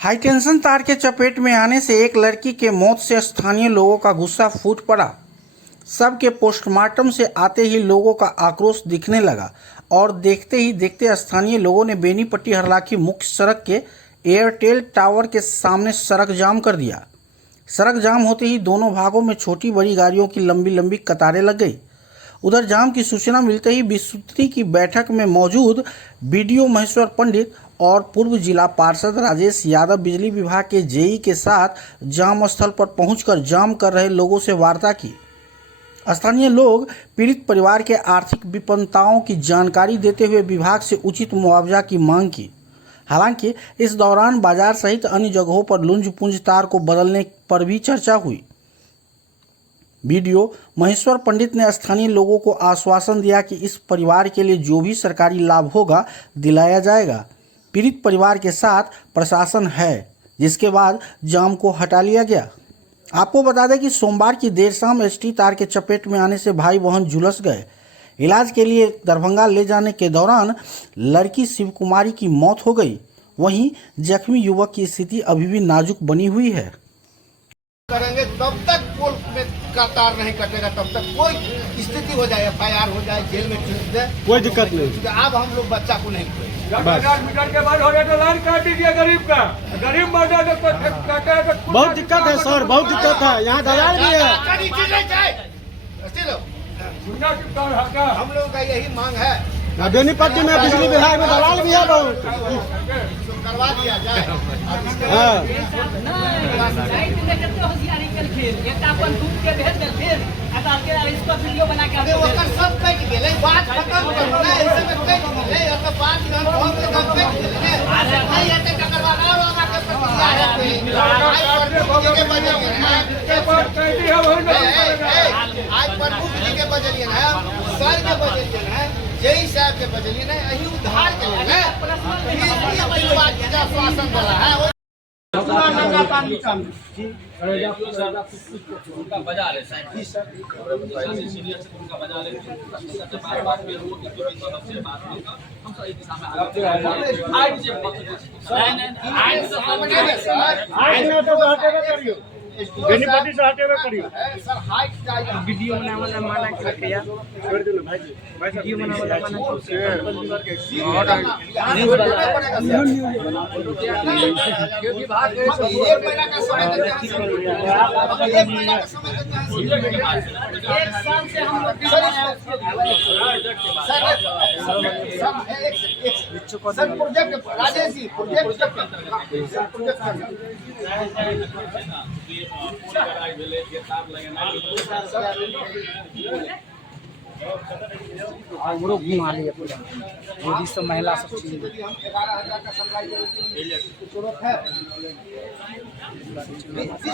High tension तार के चपेट में आने से एक लड़की के मौत से स्थानीय लोगों का गुस्सा फूट पड़ा। सबके पोस्टमार्टम से आते ही लोगों का आक्रोश दिखने लगा और देखते ही देखते स्थानीय लोगों ने बेनीपट्टी हरलाखी मुख्य सड़क के एयरटेल टावर के सामने सड़क जाम कर दिया। सड़क जाम होते ही दोनों भागों में छोटी बड़ी गाड़ियों की लंबी लंबी कतारें लग गई। उधर जाम की सूचना मिलते ही विस्तृति की बैठक में मौजूद बीडीओ महेश्वर पंडित और पूर्व जिला पार्षद राजेश यादव बिजली विभाग के जेई के साथ जाम स्थल पर पहुंचकर जाम कर रहे लोगों से वार्ता की। स्थानीय लोग पीड़ित परिवार के आर्थिक विपन्नताओं की जानकारी देते हुए विभाग से उचित मुआवजा की मांग की। हालांकि इस दौरान बाजार सहित अन्य जगहों पर लुंज पुंज तार को बदलने पर भी चर्चा हुई। बीडीओ महेश्वर पंडित ने स्थानीय लोगों को आश्वासन दिया कि इस परिवार के लिए जो भी सरकारी लाभ होगा दिलाया जाएगा। पीड़ित परिवार के साथ प्रशासन है, जिसके बाद जाम को हटा लिया गया। आपको बता दें कि सोमवार की देर शाम एसटी तार के चपेट में आने से भाई बहन झुलस गए। इलाज के लिए दरभंगा ले जाने के दौरान लड़की शिव कुमारी की मौत हो गई। वहीं जख्मी युवक की स्थिति अभी भी नाजुक बनी हुई है। करेंगे तब तक पोल में का तार नहीं कटेगा, तब तक कोई स्थिति हो जाए, FIR हो जाए, जेल में चले जाए, कोई दिक्कत नहीं। अब हम लोग बच्चा को नहीं खोएंगे। 50 मीटर के बाद हो जाए तो लाइन काट दीजिए गरीब का। गरीब मर्दा तो बहुत दिक्कत है सर, बहुत दिक्कत है। यहाँ दलाल भी है। हम लोग का यही मांग है। बेनीपट्टी में बिजली विभाग में दलाल भी है बहुत। करवा दिया जाए। सब कट गए, बात खत्म करना है। ऐसे में कट गए, अब 5 घंटे बहुत कट गए। नहीं आते टकरवाना और आगे प्रतिक्रिया है। आज प्रमुख जी के बजलिए है, सर के बजलिए है, जेई साहब के बजलिए है, यही उधार के लिए है। ये बात की आश्वासन वाला है। उनका बजा ले साहब जी सर सीनियर से उनका बजा ले बात में वो की मदद से बात होगा। हम सब एक दिशा में आज जे करियो बेनीपट्टी से हटे हुए करियो सर हाइट चाहिए। वीडियो बनाने वाला माना के रखिया छोड़ दो ना भाई जी। वीडियो बनाने वाला माना के विभाग एक महीना का समय देते हैं। एक महीना का समय देते हैं। एक साल से हम लोग sir project Rajesh ji project हमरो घुमा लिया पूरा मोदी सब महिला सब चीज 11,000 का सप्लाई जरूरत है।